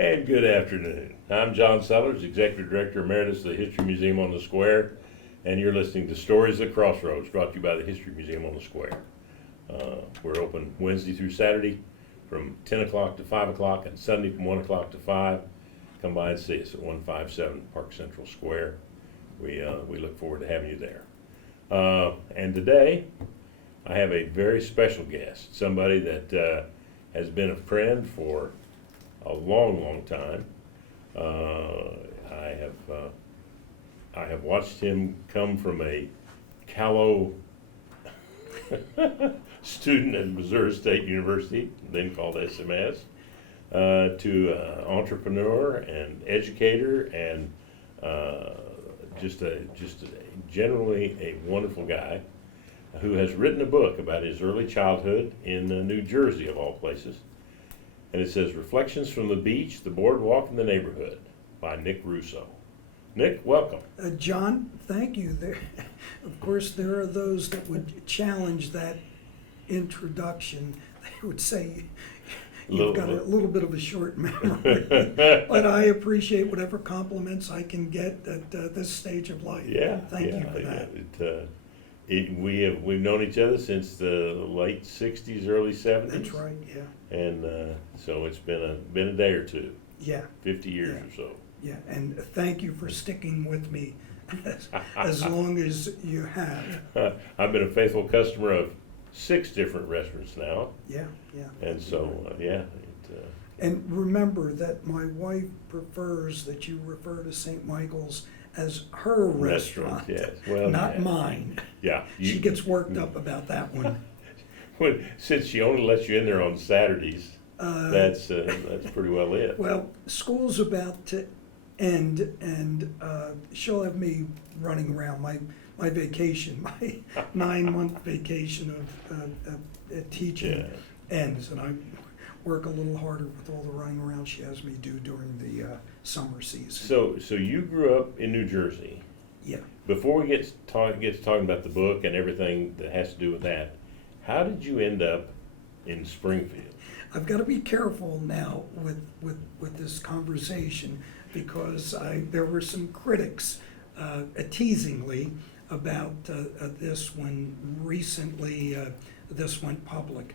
And good afternoon. I'm John Sellars, Executive Director Emeritus of the History Museum on the Square, and you're listening to Stories at Crossroads, brought to you by the History Museum on the Square. We're open Wednesday through Saturday from 10 o'clock to 5 o'clock and Sunday from 1 o'clock to 5. Come by and see us at 157 Park Central Square. We look forward to having you there. And today, I have a very special guest, somebody that has been a friend for a long time. I have watched him come from a callow student at Missouri State University, then called SMS, to entrepreneur and educator, and just generally a wonderful guy who has written a book about his early childhood in New Jersey, of all places. And it says, Reflections from the Beach, the Boardwalk, and the Neighborhood, by Nick Russo. Nick, welcome. John, thank you. Of course, there are those that would challenge that introduction. They would say you've got a little bit of a short memory, but I appreciate whatever compliments I can get at this stage of life. Thank you for that. We've known each other since the late '60s, early '70s. That's right. Yeah. And so it's been a day or two. Yeah. 50 years or so. Yeah, and thank you for sticking with me as long as you have. I've been a faithful customer of 6 different restaurants now. Yeah. And so, And remember that my wife prefers that you refer to St. Michael's as her restaurant, yes. Well, not mine. Yeah. She gets worked up about that one. Since she only lets you in there on Saturdays, that's pretty well it. Well, school's about to end, and she'll have me running around. My vacation, my 9-month vacation of teaching ends, and I work a little harder with all the running around she has me do during the summer season. So you grew up in New Jersey. Yeah. Before we get to talking about the book and everything that has to do with that, how did you end up in Springfield? I've got to be careful now with this conversation, because there were some critics teasingly about this when recently this went public.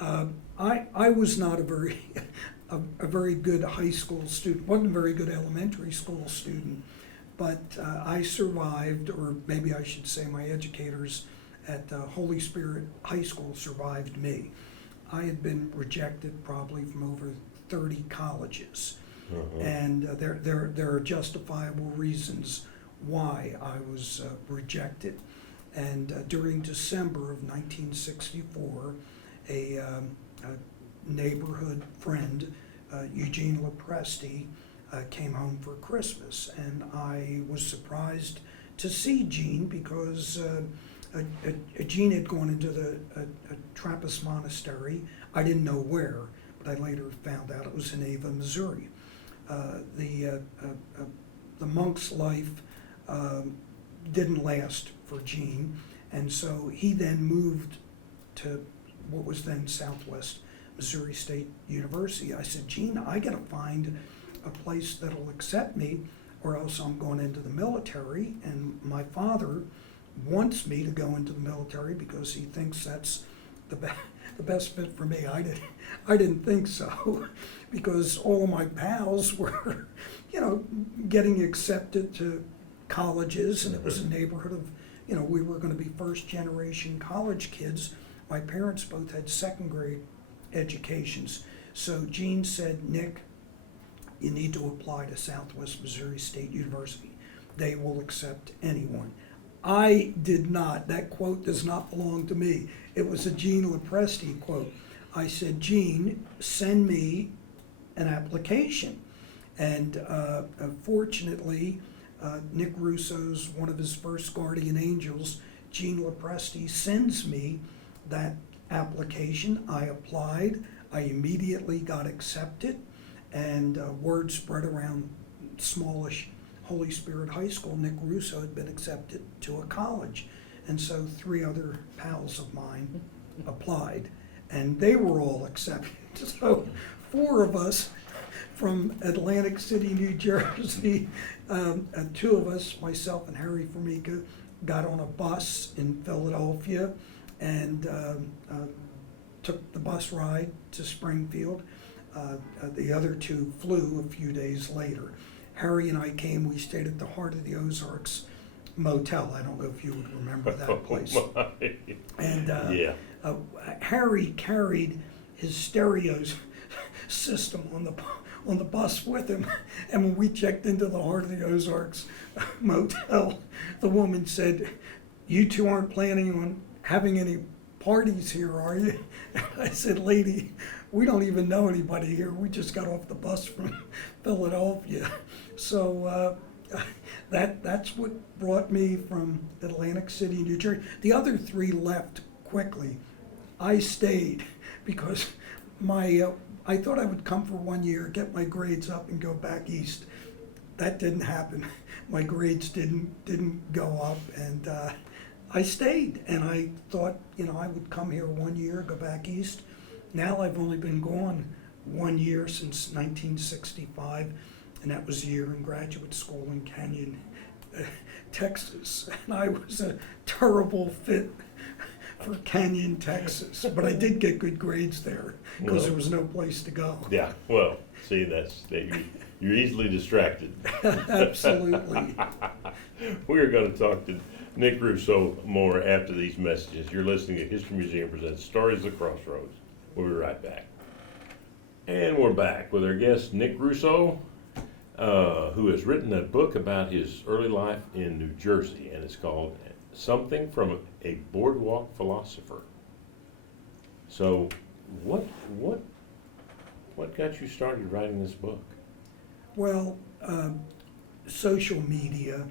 I was not a very good high school student, wasn't a very good elementary school student, but I survived, or maybe I should say my educators at Holy Spirit High School survived me. I had been rejected probably from over 30 colleges, and there are justifiable reasons why I was rejected. And during December of 1964, a neighborhood friend, Eugene Lopresti, came home for Christmas, and I was surprised to see Gene, because Gene had gone into the Trappist monastery. I didn't know where, but I later found out it was in Ava, Missouri. The monk's life didn't last for Gene, and so he then moved to what was then Southwest Missouri State University. I said, Gene, I gotta find a place that'll accept me, or else I'm going into the military, and my father wants me to go into the military because he thinks that's the best fit for me. I didn't think so, because all of my pals were, getting accepted to colleges, and it was a neighborhood of, we were going to be first generation college kids. My parents both had second grade educations. So Gene said, Nick, you need to apply to Southwest Missouri State University. They will accept anyone. I did not. That quote does not belong to me. It was a Gene Lopresti quote. I said, Gene, send me an application. And fortunately, Nick Russo's one of his first guardian angels, Gene Lopresti, sends me that application. I applied. I immediately got accepted, and word spread around smallish Holy Spirit High School. Nick Russo had been accepted to a college, and so 3 other pals of mine applied, and they were all accepted. So 4 of us from Atlantic City, New Jersey. Two of us, myself and Harry Formica, got on a bus in Philadelphia and took the bus ride to Springfield. The other two flew a few days later. Harry and I came, we stayed at the Heart of the Ozarks Motel. I don't know if you would remember that place. And Yeah. Harry carried his stereo system on the bus with him, and when we checked into the Heart of the Ozarks Motel, the woman said, "You two aren't planning on having any parties here, are you?" And I said, "Lady, we don't even know anybody here. We just got off the bus from Philadelphia." So that's what brought me from Atlantic City, New Jersey. The other three left quickly. I stayed because I thought I would come for 1 year, get my grades up, and go back east. That didn't happen. My grades didn't go up, and I stayed. And I thought, I would come here 1 year, go back east. Now I've only been gone 1 year since 1965, and that was a year in graduate school in Canyon, Texas. And I was a terrible fit for Canyon, Texas, but I did get good grades there because there was no place to go. Yeah, well, see, you're easily distracted. Absolutely. We're going to talk to Nick Russo more after these messages. You're listening to History Museum Presents Stories of the Crossroads. We'll be right back. And we're back with our guest, Nick Russo, who has written a book about his early life in New Jersey, and it's called Something from a Boardwalk Philosopher. So, what got you started writing this book? Well, social media.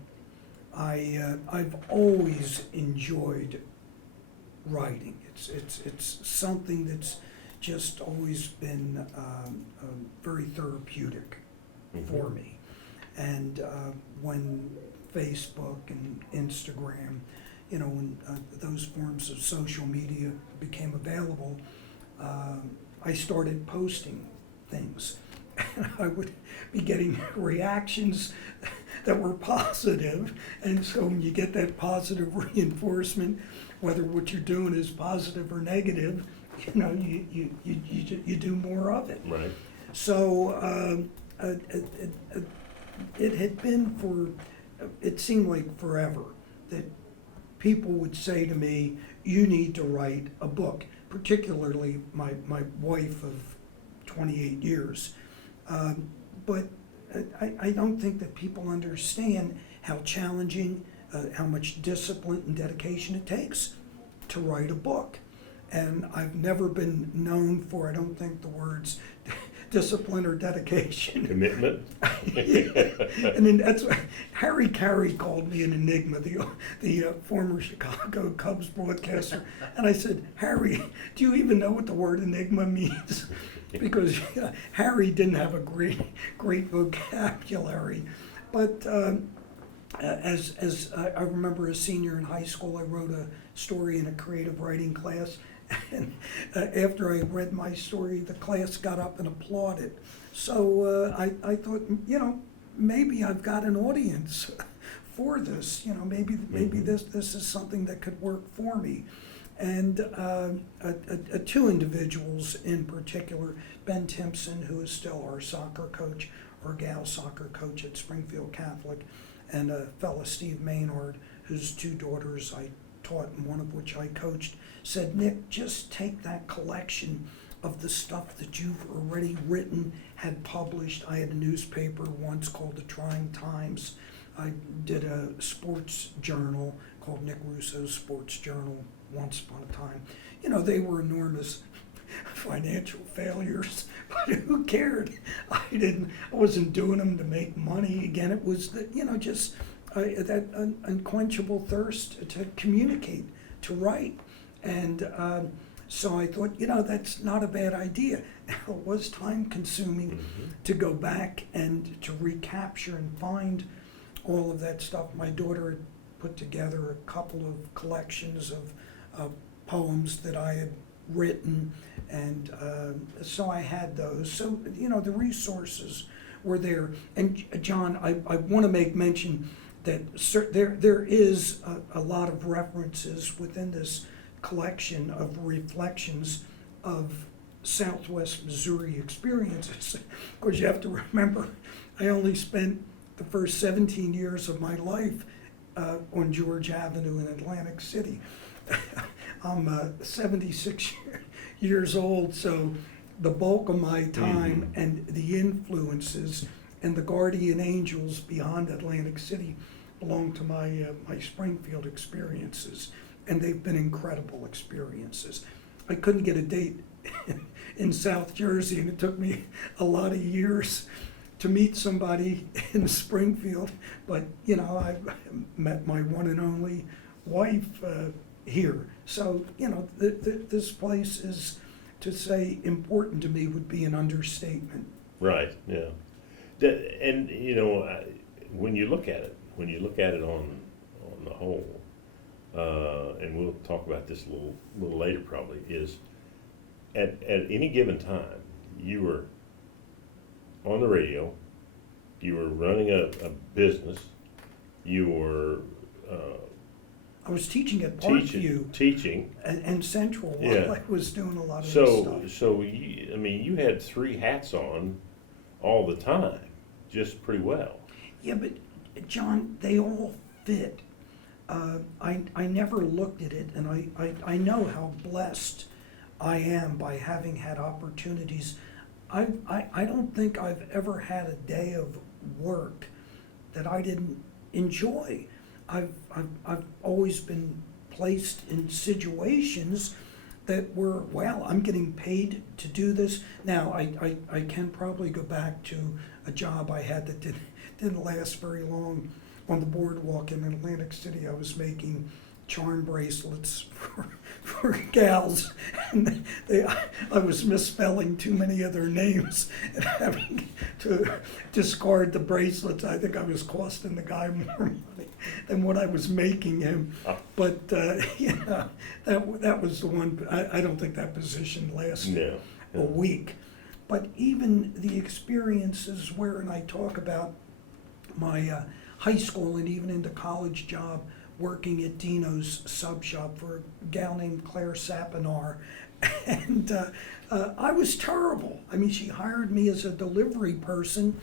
I've always enjoyed writing. It's something that's just always been very therapeutic for me. And when Facebook and Instagram, when those forms of social media became available, I started posting things. And I would be getting reactions that were positive, and so when you get that positive reinforcement, whether what you're doing is positive or negative, you do more of it. Right. So it had been it seemed like forever that people would say to me, "You need to write a book," particularly my wife of 28 years. But I don't think that people understand how challenging, how much discipline and dedication it takes to write a book. And I've never been known for, I don't think, the words discipline or dedication. Commitment. And then that's why Harry Carey called me an enigma, the former Chicago Cubs broadcaster. And I said, "Harry, do you even know what the word enigma means?" Because Harry didn't have a great vocabulary. But as I remember, a senior in high school, I wrote a story in a creative writing class. And after I read my story, the class got up and applauded. So I thought, maybe I've got an audience for this. Maybe this is something that could work for me. And two individuals in particular, Ben Timpson, who is still our soccer coach, our gal soccer coach at Springfield Catholic, and a fella, Steve Maynard, whose two daughters I taught and one of which I coached, said, "Nick, just take that collection of the stuff that you've already written, had published." I had a newspaper once called the Trying Times. I did a sports journal called Nick Russo's Sports Journal once upon a time. They were enormous financial failures, but who cared? I wasn't doing them to make money. Again, it was that, just that unquenchable thirst to communicate, to write. And so I thought, that's not a bad idea. It was time consuming to go back and to recapture and find all of that stuff. My daughter had put together a couple of collections of poems that I had written, and so I had those. So, you know, the resources were there. And John, I want to make mention that there is a lot of references within this collection of reflections of Southwest Missouri experiences. Of course, you have to remember, I only spent the first 17 years of my life on George Avenue in Atlantic City. I'm 76 years old, so the bulk of my time and the influences and the guardian angels beyond Atlantic City belong to my Springfield experiences, and they've been incredible experiences. I couldn't get a date in South Jersey, and it took me a lot of years to meet somebody in Springfield, but you know, I met my one and only wife here. So, you know, this place is, to say important to me would be an understatement. Right, yeah. And, you know, when you look at it on the whole, and we'll talk about this a little later probably, is at any given time, you were on the radio, you were running a business, you were I was teaching at Parkview teaching, and Central while I was doing a lot of this stuff. So I mean, you had three hats on all the time, just pretty well. Yeah, but John, they all fit. I never looked at it, and I know how blessed I am by having had opportunities. I don't think I've ever had a day of work that I didn't enjoy. I've always been placed in situations that were, well, I'm getting paid to do this. Now, I can probably go back to a job I had that didn't last very long on the boardwalk in Atlantic City. I was making charm bracelets for gals, and I was misspelling too many of their names and having to discard the bracelets. I think I was costing the guy more money than what I was making him. But yeah, that was the one. I don't think that position lasted a week. But even the experiences where, and I talk about my high school and even into college job, working at Dino's sub shop for a gal named Claire Sapinar, and I was terrible. I mean, she hired me as a delivery person.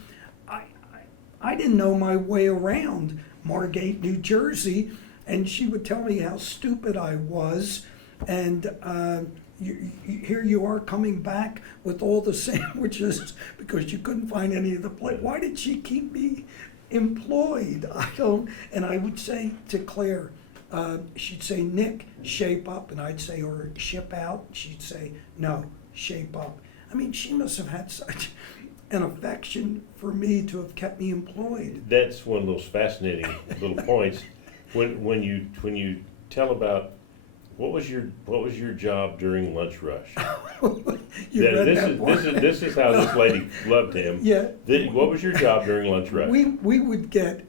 I didn't know my way around Margate, New Jersey, and she would tell me how stupid I was, and here you are coming back with all the sandwiches because you couldn't find any of the plate. Why did she keep me employed? And I would say to Claire, she'd say, Nick, shape up, and I'd say, or ship out. She'd say, no, shape up. I mean, she must have had such an affection for me to have kept me employed. That's one of those fascinating little points. When you tell about what was your job during lunch rush? This is how this lady loved him. Yeah. What was your job during lunch rush? We would get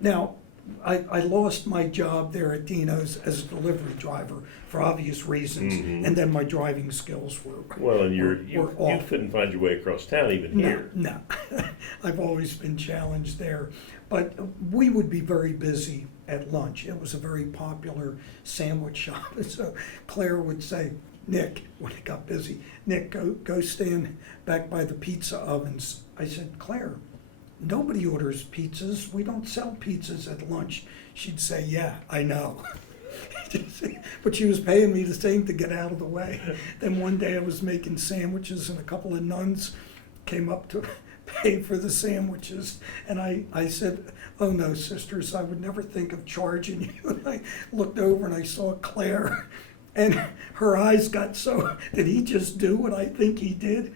now. I lost my job there at Dino's as a delivery driver for obvious reasons, and then my driving skills were well, and you off. couldn't find your way across town even here. No, I've always been challenged there. But we would be very busy at lunch. It was a very popular sandwich shop. So Claire would say, Nick, when it got busy, Nick, go stand back by the pizza ovens. I said, Claire, nobody orders pizzas. We don't sell pizzas at lunch. She'd say, yeah, I know. But she was paying me the same to get out of the way. Then one day I was making sandwiches, and a couple of nuns came up to pay for the sandwiches. And I said, oh no, sisters, I would never think of charging you. And I looked over and I saw Claire, and her eyes got so, did he just do what I think he did?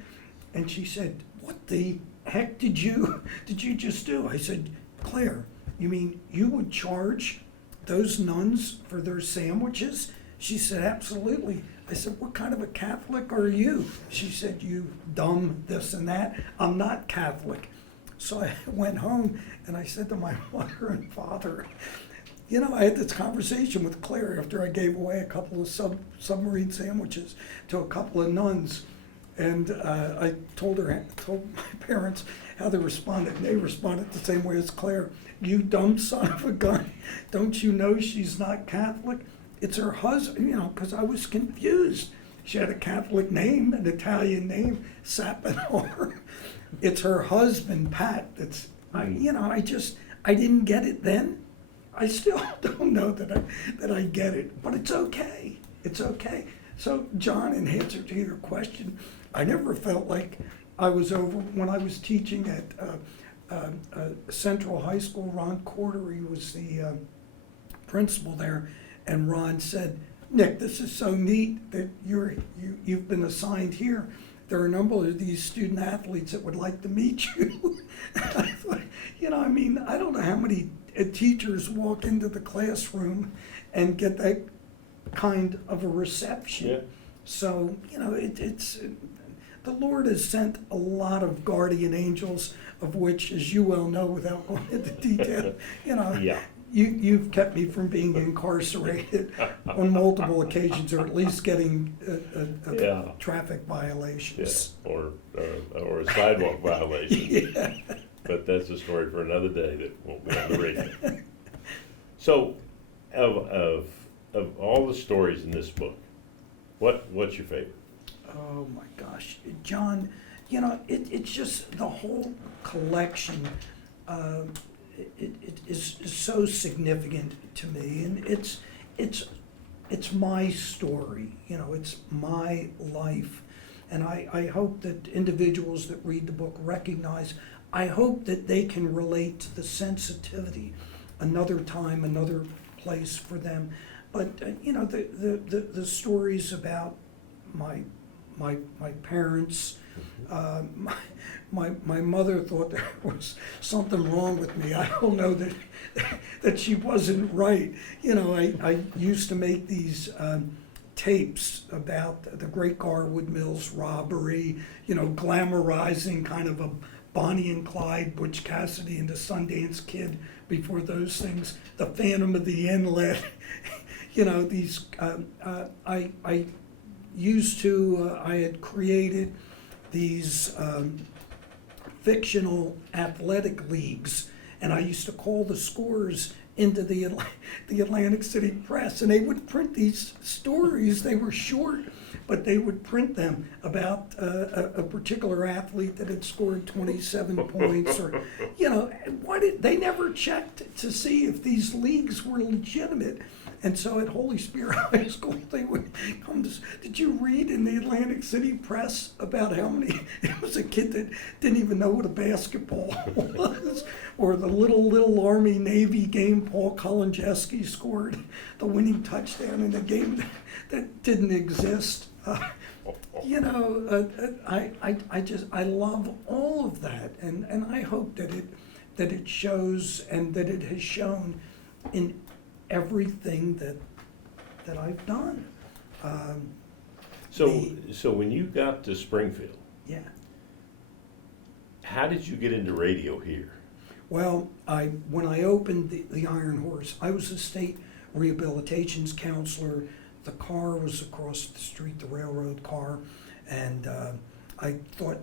And she said, what the heck did you just do? I said, Claire, you mean you would charge those nuns for their sandwiches? She said, absolutely. I said, what kind of a Catholic are you? She said, you dumb this and that. I'm not Catholic. So I went home and I said to my mother and father, You know, I had this conversation with Claire after I gave away a couple of submarine sandwiches to a couple of nuns. And I told my parents how they responded. And they responded the same way as Claire. You dumb son of a gun. Don't you know she's not Catholic? It's her husband, you know, because I was confused. She had a Catholic name, an Italian name, Sapinor. It's her husband, Pat. I didn't get it then. I still don't know that I get it, but it's okay. It's okay. So, John, in answer to your question, I never felt like I was over when I was teaching at Central High School. Ron Cordery was the principal there, and Ron said, "Nick, this is so neat that you've been assigned here. There are a number of these student athletes that would like to meet you." I thought, I don't know how many teachers walk into the classroom and get that kind of a reception. Yeah. So, it's the Lord has sent a lot of guardian angels, of which, as you well know, without going into detail, Yeah. you've kept me from being incarcerated on multiple occasions, or at least getting Yeah. traffic violations. Yeah, or a sidewalk violation. Yeah. But that's a story for another day that won't be on the radio. So, of all the stories in this book, what's your favorite? Oh my gosh, John, it's just the whole collection. It is so significant to me, and it's my story. It's my life, and I hope that individuals that read the book recognize. I hope that they can relate to the sensitivity, another time, another place for them. But the stories about my parents. My mother thought there was something wrong with me. I don't know that she wasn't right. I used to make these tapes about the Great Garwood Mills robbery, glamorizing kind of a Bonnie and Clyde, Butch Cassidy and the Sundance Kid before those things, the Phantom of the Inlet. These I had created these fictional athletic leagues, and I used to call the scores into the Atlantic City Press, and they would print these stories. They were short, but they would print them about a particular athlete that had scored 27 points, or they never checked to see if these leagues were legitimate. And so at Holy Spirit High School, they would come to, did you read in the Atlantic City Press about how many, it was a kid that didn't even know what a basketball was, or the little Army Navy game Paul Kolanjeski scored the winning touchdown in a game that didn't exist. I love all of that, and I hope that it shows, and that it has shown in everything that I've done. So when you got to Springfield, Yeah. how did you get into radio here? Well, when I opened the Iron Horse, I was a state rehabilitations counselor. The car was across the street, the railroad car, and I thought,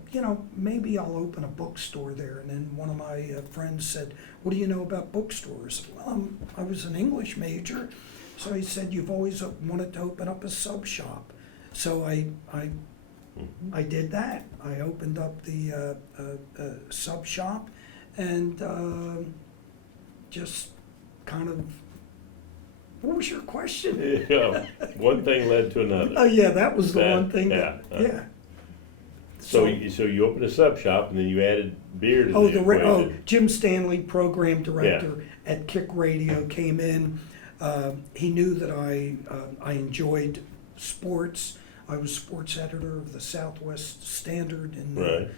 maybe I'll open a bookstore there. And then one of my friends said, "What do you know about bookstores?" Well, I was an English major, so he said, "You've always wanted to open up a sub shop." So I did that. I opened up the sub shop, and just kind of. What was your question? Yeah, one thing led to another. Oh yeah, that was the one thing. Yeah. Yeah. So you opened a sub shop, and then you added beer to the equation. Jim Stanley, program director at Kick Radio, came in. He knew that I enjoyed sports. I was sports editor of the Southwest Standard in the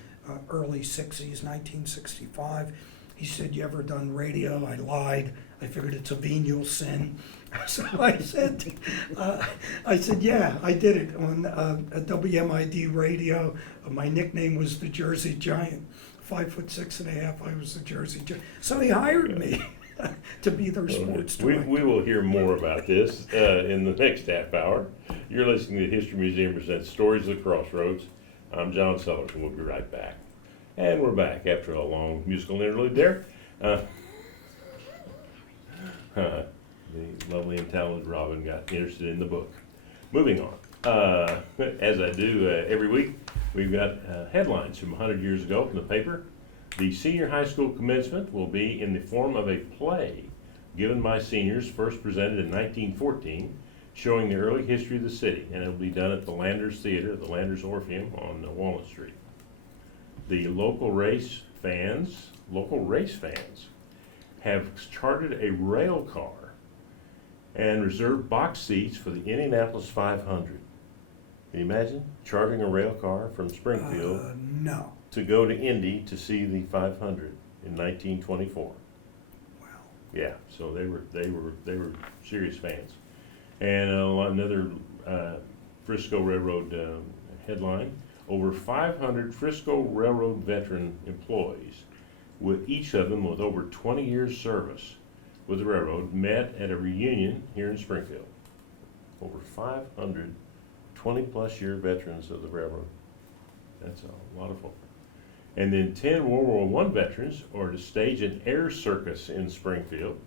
early 60s, 1965. He said, "You ever done radio?" I lied. I figured it's a venial sin. So I said, "Yeah, I did it on a WMID radio. My nickname was the Jersey Giant. 5'6.5". I was the Jersey Giant. So he hired me. to be their sports director. We will hear more about this in the next half hour. You're listening to History Museum presents Stories of the Crossroads. I'm John Sellars, and we'll be right back. And we're back after a long musical interlude there. The lovely and talented Robin got interested in the book. Moving on. As I do every week, we've got headlines from 100 years ago from the paper. The senior high school commencement will be in the form of a play given by seniors, first presented in 1914, showing the early history of the city, and it will be done at the Landers Theater, the Landers Orpheum on Walnut Street. The local race fans have chartered a rail car and reserved box seats for the Indianapolis 500. Can you imagine chartering a rail car from Springfield No. to go to Indy to see the 500 in 1924? Wow. Yeah, so they were serious fans. And another Frisco Railroad headline: over 500 Frisco Railroad veteran employees, with each of them with over 20 years service with the railroad, met at a reunion here in Springfield. Over 500 20-plus year veterans of the railroad. That's a lot of folk. And then 10 World War I veterans are to stage an air circus in Springfield,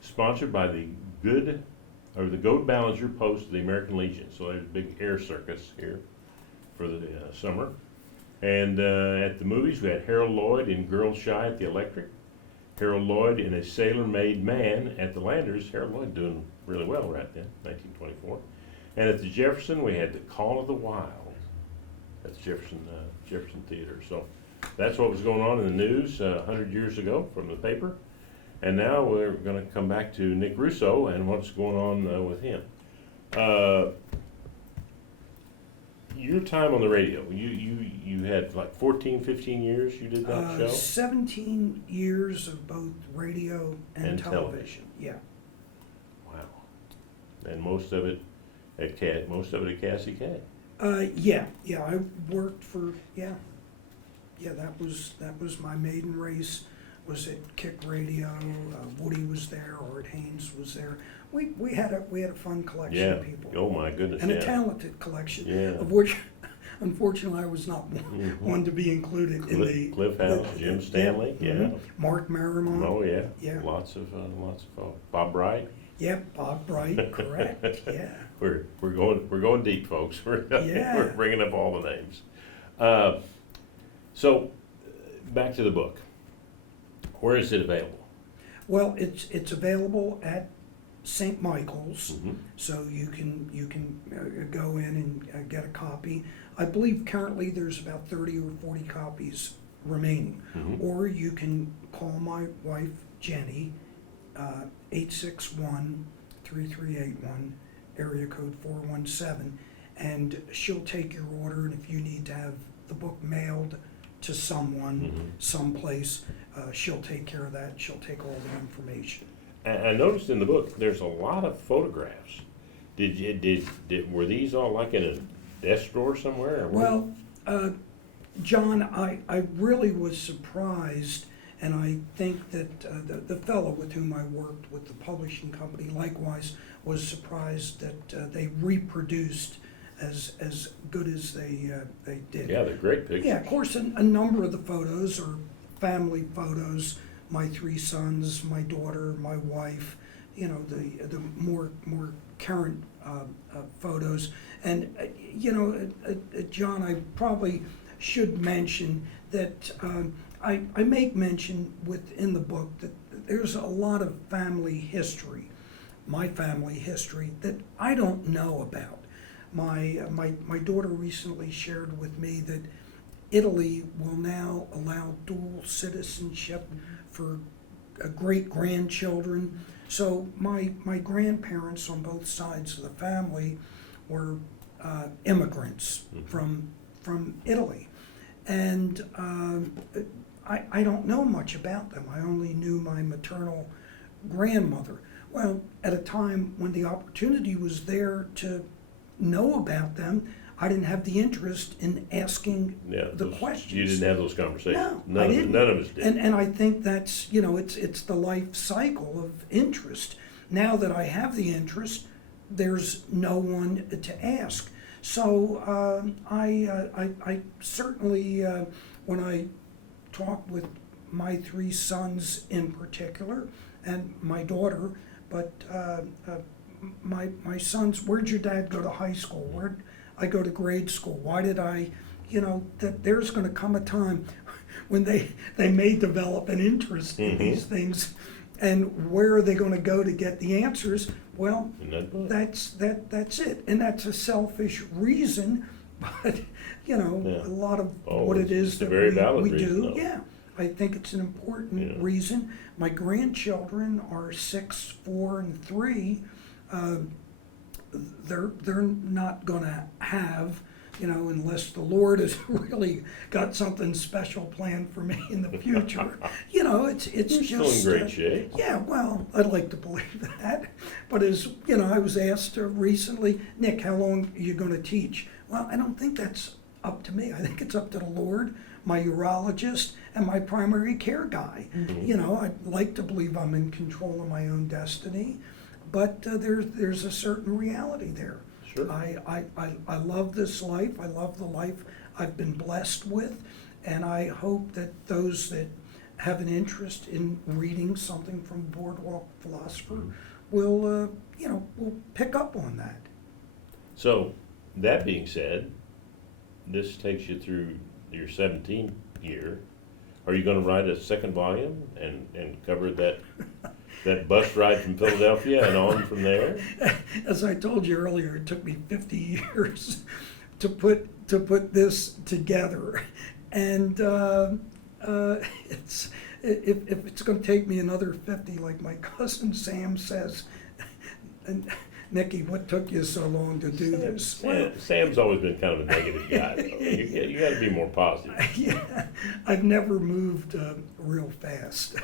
sponsored by the Gold Ballinger Post of the American Legion. So there's a big air circus here for the summer. And at the movies, we had Harold Lloyd in Girl Shy at the Electric, Harold Lloyd in A Sailor-Made Man at the Landers. Harold Lloyd doing really well right then, 1924. And at the Jefferson, we had The Call of the Wild. That's Jefferson Theater. So that's what was going on in the news 100 years ago from the paper. And now we're going to come back to Nick Russo and what's going on with him. Your time on the radio, you had like 14, 15 years you did that show? 17 years of both radio and television. Yeah. Wow. And most of it at Cassie K. Yeah. I worked for that was my maiden race. Was at Kick Radio. Woody was there. Art Haynes was there. We had a fun collection of people. Oh my goodness. And a talented collection. Yeah. Of which, unfortunately, I was not one to be included in the Cliff House, Jim Stanley. Yeah. Mm-hmm. Mark Merrimont. Oh yeah. Yeah. Lots of folk. Bob Bright. Yep, Bob Bright. Correct. Yeah. We're going deep, folks. We're bringing up all the names. So back to the book. Where is it available? Well, it's available at St. Michael's, Mm-hmm. so you can go in and get a copy. I believe currently there's about 30 or 40 copies remaining. Mm-hmm. Or you can call my wife Jenny, 861-3381, area code 417, and she'll take your order. And if you need to have the book mailed to someone, someplace, she'll take care of that. She'll take all the information. I noticed in the book there's a lot of photographs. Were these all like in a desk drawer somewhere? Or Well, John, I really was surprised, and I think that the fellow with whom I worked with the publishing company likewise was surprised that they reproduced as good as they did. Yeah, they're great pictures. Yeah, of course, a number of the photos are family photos. My 3 sons, my daughter, my wife. You know, the more current photos. And John, I probably should mention that I make mention within the book that there's a lot of family history, my family history, that I don't know about. My daughter recently shared with me that Italy will now allow dual citizenship for great-grandchildren. So my grandparents on both sides of the family were immigrants from Italy. And I don't know much about them. I only knew my maternal grandmother. Well, at a time when the opportunity was there to know about them, I didn't have the interest in asking Yeah, the questions. You didn't have those conversations. No, I didn't. None of us did. And I think that's, it's the life cycle of interest. Now that I have the interest, there's no one to ask. So I certainly, when I talk with my three sons in particular, and my daughter, but my sons, where'd your dad go to high school? Where'd I go to grade school? Why did I, that there's going to come a time when they may develop an interest in these things, and where are they going to go to get the answers? Well, that's it, and that's a selfish reason, but a lot of what it is that we do, yeah. I think it's an important reason. My grandchildren are 6, 4, and 3. They're not going to have, unless the Lord has really got something special planned for me in the future. It's You're just still in great shape. Yeah, well, I'd like to believe that. But as I was asked recently, Nick, how long are you going to teach? Well, I don't think that's up to me. I think it's up to the Lord, my urologist, and my primary care guy. I'd like to believe I'm in control of my own destiny, but there's a certain reality there. Sure. I love this life. I love the life I've been blessed with, and I hope that those that have an interest in reading something from Boardwalk Philosopher will pick up on that. So, that being said, this takes you through your 17th year. Are you going to write a second volume and cover that bus ride from Philadelphia and on from there? As I told you earlier, it took me 50 years to put this together, and if it's going to take me another 50, like my cousin Sam says, and Nicky, what took you so long to do this? Sam's always been kind of a negative guy, though. You got to be more positive. Yeah, I've never moved real fast,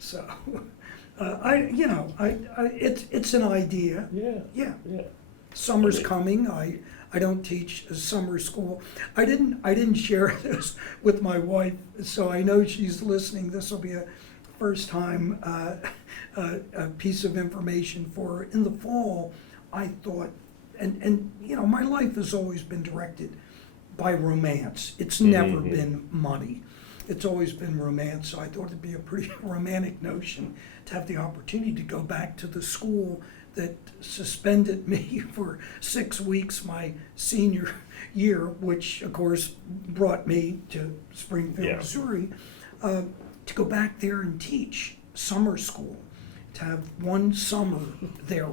so it's an idea. Yeah. Summer's coming. I don't teach a summer school. I didn't share this with my wife, so I know she's listening. This will be a first time a piece of information for her. In the fall, I thought, and my life has always been directed by romance. It's never been money. It's always been romance, so I thought it'd be a pretty romantic notion to have the opportunity to go back to the school that suspended me for 6 weeks my senior year, which of course brought me to Springfield, Missouri, to go back there and teach summer school, to have one summer there.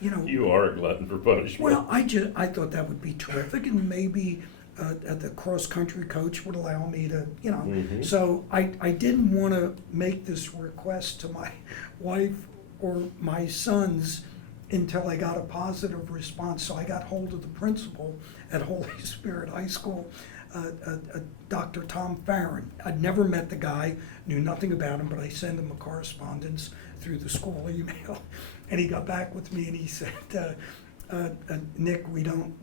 You are a glutton for punishment. Well, I thought that would be terrific, and maybe the cross-country coach would allow me to, So I didn't want to make this request to my wife or my sons until I got a positive response. So I got hold of the principal at Holy Spirit High School, Dr. Tom Farron. I'd never met the guy, knew nothing about him, but I sent him a correspondence through the school email, and he got back with me and he said, Nick, we don't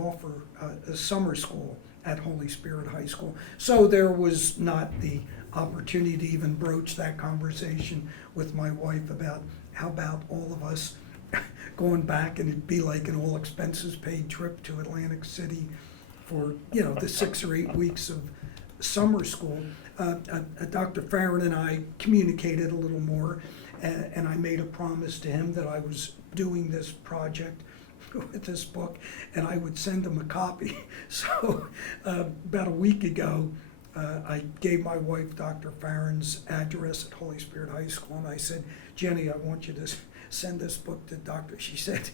offer a summer school at Holy Spirit High School. So there was not the opportunity to even broach that conversation with my wife about how about all of us going back, and it'd be like an all expenses paid trip to Atlantic City for the 6 or 8 weeks of summer school. Dr. Farron and I communicated a little more, and I made a promise to him that I was doing this project with this book, and I would send him a copy. So about a week ago, I gave my wife Dr. Farron's address at Holy Spirit High School, and I said, Jenny, I want you to send this book to Dr. She said,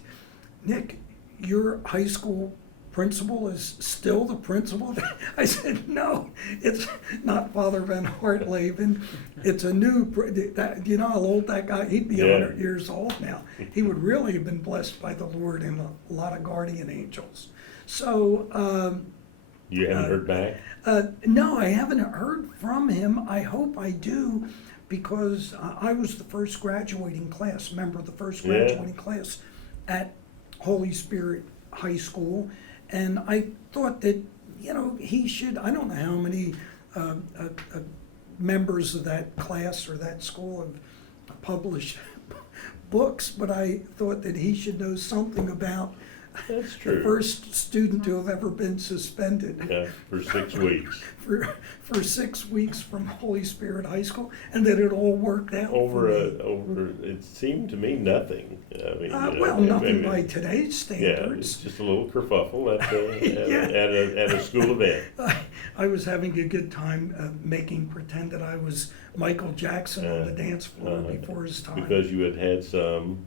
Nick, your high school principal is still the principal? I said, no, it's not Father Van Hartleven. It's a new, you know how old that guy, he'd be 100 years old now. He would really have been blessed by the Lord and a lot of guardian angels. So, you haven't heard back? No, I haven't heard from him. I hope I do, because I was the first graduating class, member of the first graduating class at Holy Spirit High School. And I thought that, he should, I don't know how many members of that class or that school have published books, but I thought that he should know something about That's the true. first student to have ever been suspended Yeah, for 6 weeks. for 6 weeks from Holy Spirit High School, and that it all worked out for me. It seemed to me nothing. I mean, Well, nothing by today's Yeah, it's standards. just a little kerfuffle Yeah. at a school event. I was having a good time making pretend that I was Michael Jackson on the dance floor before his time. Because you had some,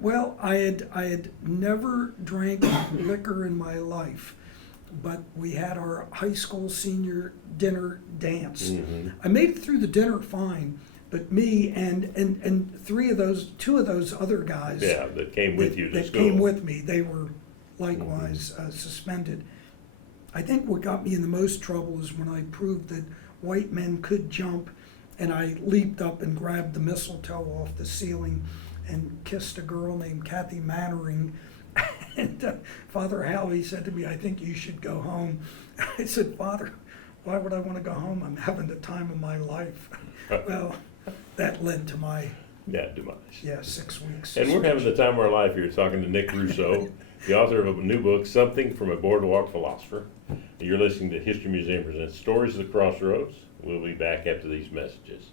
Well, I had never drank liquor in my life, but we had our high school senior dinner dance. Mhm. I made it through the dinner fine, but me and two of those other guys yeah, that came with you to that school. came with me, they were likewise suspended. I think what got me in the most trouble is when I proved that white men could jump, and I leaped up and grabbed the mistletoe off the ceiling and kissed a girl named Kathy Mannering. And Father Howie said to me, "I think you should go home." I said, "Father, why would I want to go home? I'm having the time of my life." Well, that led to my, Yeah, demise. 6 weeks. And we're having the time of our life here, talking to Nick Russo, the author of a new book, Something from a Boardwalk Philosopher. You're listening to History Museum Presents Stories of the Crossroads. We'll be back after these messages.